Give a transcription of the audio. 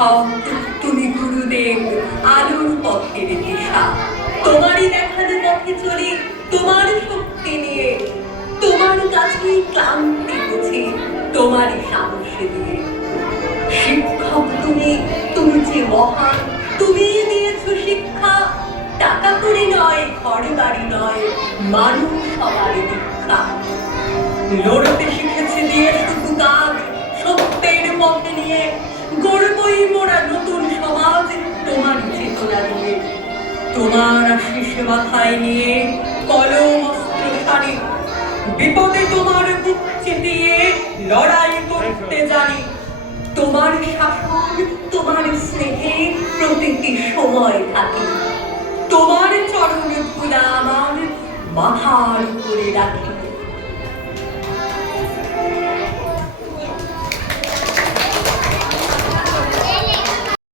শিক্ষক, তুমি গুরুদেব, আলোর পথের দিশা। তোমারই দেখানো পথে চলি, তোমার শক্তি নিয়ে, তোমার কাছেই ক্লান্তি বুঝি, তোমারই সাহস দিয়ে। শিক্ষক তুমি, তুমি যে মহান, তুমি দিয়েছ শিক্ষা। টাকা কড়ি নয়, ঘর বাড়ি নয়, মানুষ সবার দীক্ষা। লড়তে শিখেছে দিয়ে শুধু কাজ, সত্যের পথে নিয়ে, গড়বই মোরা নতুন সমাজ তোমার চেতনা দিয়ে। তোমার আশিস মাথায় নিয়ে, কলম অস্ত্র সারি, বিপদে তোমার বুক চিতিয়ে লড়াই করতে জানি। তোমার শাসন, তোমার স্নেহে প্রতিটি সময় থাকি, তোমার চরণ ধুলা আমার মাথার উপরে রাখি।